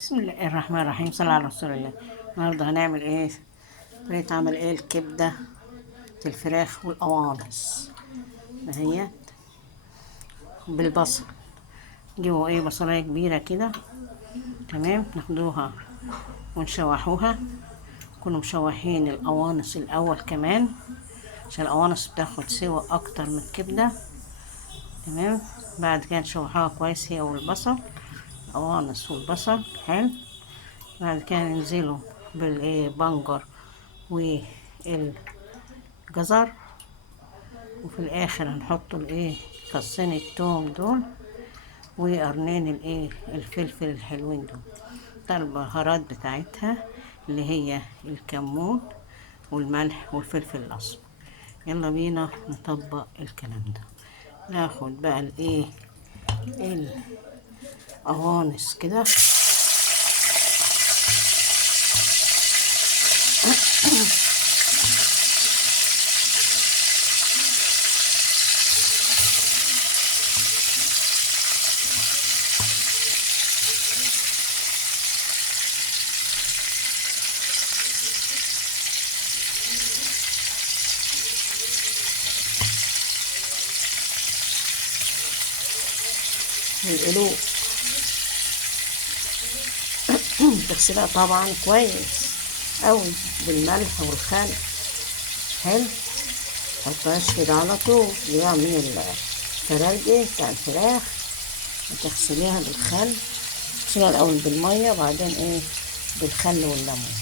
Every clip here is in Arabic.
بسم الله الرحمن الرحيم. صلى على رسول الله. النهارده هنعمل ايه؟ طريقة عمل ايه الكبدة الفراخ والقوانص اهي بالبصل. نجيبوا ايه بصلاية كبيرة كده، تمام، ناخدوها ونشوحوها. كنا مشوحين القوانص الاول كمان عشان القوانص بتاخد سوا اكتر من الكبدة، تمام. بعد كده نشوحوها كويس هي والبصل، القوانص والبصل حلو. بعد كده ننزله بالبنجر والجزر، وفي الاخر هنحط فصين التوم دول وقرنين الفلفل الحلوين دول. ده البهارات بتاعتها اللي هي الكمون والملح والفلفل الاسمر. يلا بينا نطبق الكلام ده. ناخد بقى القوانص كده القلوب. تغسلها طبعا كويس قوي بالملح والخل، حلو. متحطهاش كده على طول، اللي من الفراخ بتاع الفراخ وتغسليها بالخل. تغسليها الأول بالمية وبعدين بالخل والليمون،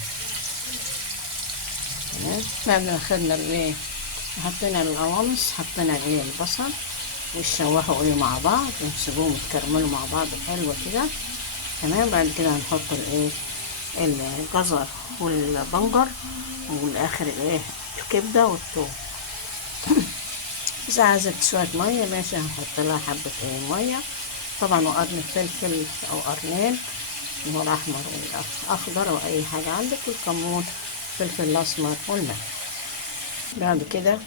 تمام. بعد ما خدنا حطينا القوانص، حطينا البصل ويشوحوا مع بعض ونسيبوهم يتكرملوا مع بعض حلوة كده، تمام. بعد كده هنحط الجزر والبنجر، والاخر الكبده والثوم. اذا عايزة شويه ميه ماشي، هنحط لها حبه ميه طبعا، وقرن فلفل او قرنين، اللي هو الاحمر والاخضر او اي حاجه عندك، والكمون الفلفل الاسمر والملح. بعد كده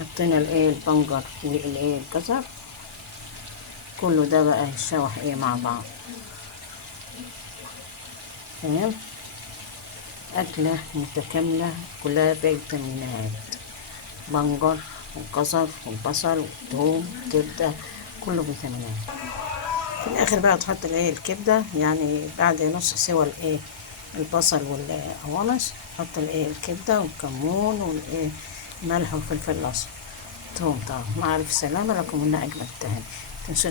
حطينا البنجر والجزر، كله ده بقى يتشوح مع بعض، تمام. أكلة متكاملة كلها فيتامينات، بنجر والجزر والبصل والثوم والكبدة، كله فيتامينات. في الآخر بقى تحط الكبدة، يعني بعد نص سوا البصل والقوانص، تحط الكبدة والكمون والملح والفلفل الأسمر، توم طبعا. مع ألف سلامة لكم، من أجمل التهاني. تنسونا